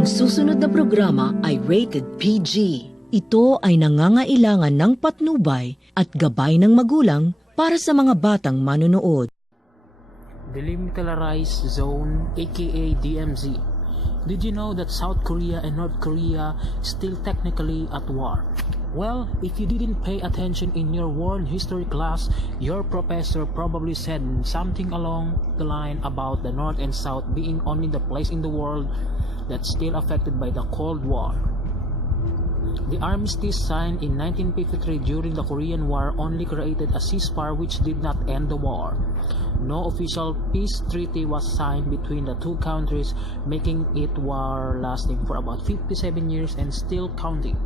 Ang susunod na programa ay rated PG. Ito ay nangangailangan ng patnubay at gabay ng magulang para sa mga batang manonood. Demilitarized Zone, A.K.A. DMZ. Did you know that South Korea and North Korea still technically at war? Well, if you didn't pay attention in your world history class, your professor probably said something along the line about the North and South being only the place in the world that's still affected by the Cold War. The armistice signed in 1953 during the Korean War only created a ceasefire which did not end the war. No official peace treaty was signed between the two countries, making it war lasting for about 57 years and still counting.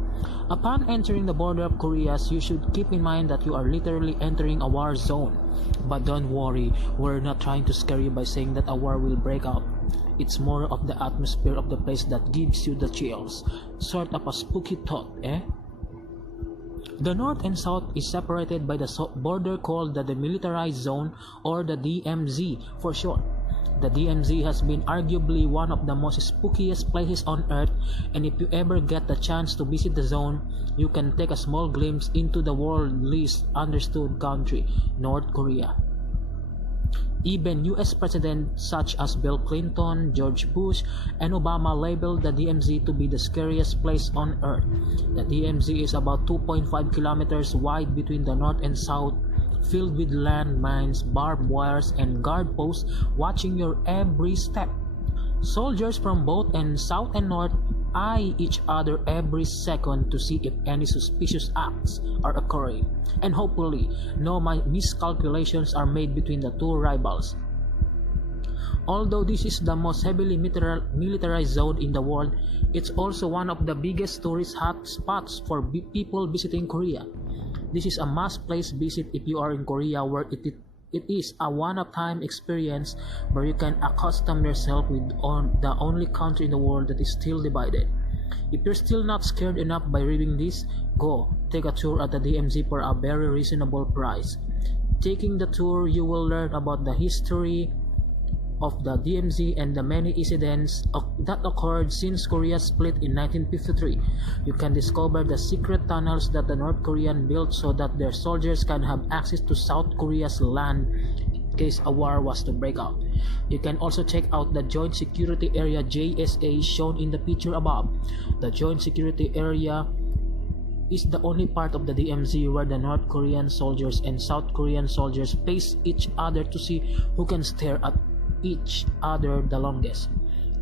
Upon entering the border of Korea, you should keep in mind that you are literally entering a war zone. But don't worry, we're not trying to scare you by saying that a war will break out. It's more of the atmosphere of the place that gives you the chills. Sort of a spooky thought, eh? The North and South is separated by the border called the Demilitarized Zone, or the DMZ for short. The DMZ has been arguably one of the most spookiest places on earth, and if you ever get the chance to visit the zone, you can take a small glimpse into the world's least understood country, North Korea. Even US presidents such as Bill Clinton, George Bush, and Obama labeled the DMZ to be the scariest place on earth. The DMZ is about 2.5 kilometers wide between the North and South, filled with landmines, barbed wires, and guard posts watching your every step. Soldiers from both South and North eye each other every second to see if any suspicious acts are occurring, and hopefully no miscalculations are made between the two rivals. Although this is the most heavily militarized zone in the world, it's also one of the biggest tourist hotspots for people visiting Korea. This is a must-place visit if you are in Korea, where it is a one-of-time experience where you can accustom yourself with the only country in the world that is still divided. If you're still not scared enough by reading this, go take a tour at the DMZ for a very reasonable price. Taking the tour, you will learn about the history of the DMZ and the many incidents that occurred since Korea split in 1953. You can discover the secret tunnels that the North Koreans built so that their soldiers can have access to South Korea's land in case a war was to break out. You can also check out the Joint Security Area JSA shown in the picture above. The Joint Security Area is the only part of the DMZ where the North Korean soldiers and South Korean soldiers face each other to see who can stare at each other the longest,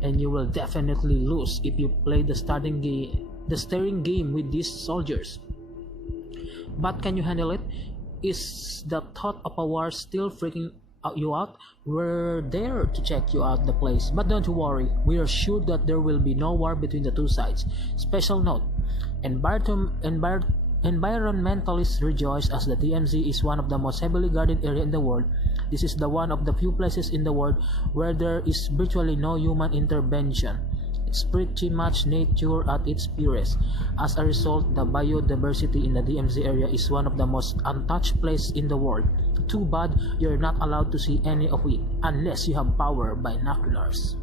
and you will definitely lose if you play the staring game with these soldiers. But can you handle it? Is the thought of a war still freaking you out? We're there to check you out the place, but don't you worry, we are sure that there will be no war between the two sides. Special note, environmentalists rejoice as the DMZ is one of the most heavily guarded area in the world. This is the one of the few places in the world where there is virtually no human intervention. It's pretty much nature at its purest. As a result, the biodiversity in the DMZ area is one of the most untouched places in the world. Too bad you're not allowed to see any of it unless you have power binoculars.